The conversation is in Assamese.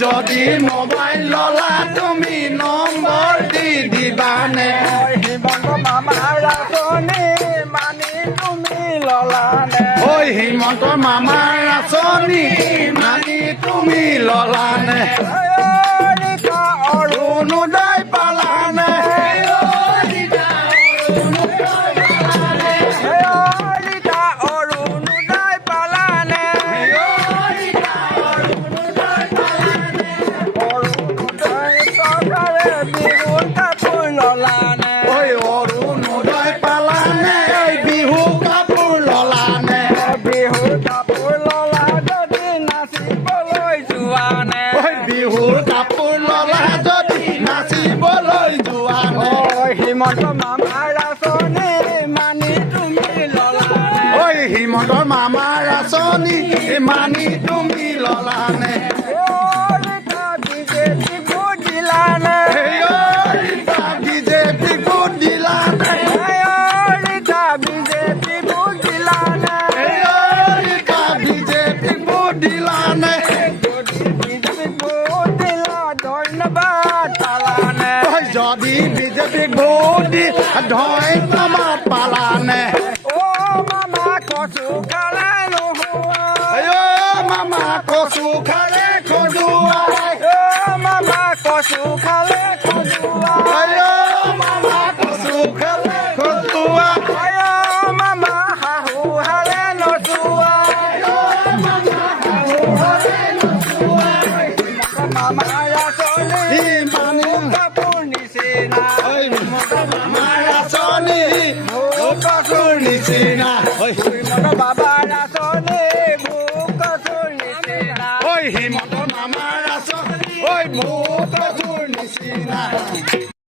যদি মোবাইল ললা তুমি নম্বৰ দি দিবানে হিমন্ত মামাৰ আঁচনি মানি তুমি ললানে ওই হিমন্ত মামাৰ আঁচনি মানি তুমি ললানে অৰুণোদয় পালানে হিমন্ত মামাৰ আঁচনি মানি তুমি ললানে ওই হিমন্ত মামাৰ আঁচনি মানি তুমি ললানে বিজেপি ভোট দিলানে বিজেপি ভোট দিলানে বিজেপি ভোট দিলানে বিজেপি ভোট দিলানে বিজেপি ভোট দিলা ধন্যবাদ পালানে যদি বিজেপি ভোট দি ধন্যবাদ পালানে ও মামা কচু খালে নোহোৱা মামা কচু খালে খজুৱা মামা কচু খালে খজুৱা মামা কচু খালে খজুৱা মামা শাহু হালে নচুৱা মামাৰ আঁচনি কাপোৰ নিচিনা মামাৰ আঁচনি কচুৰ নিচিনা বাবাৰ আঁচনি ভোক কচুৰ নিচিনা হিমন্ত মামাৰ আঁচনি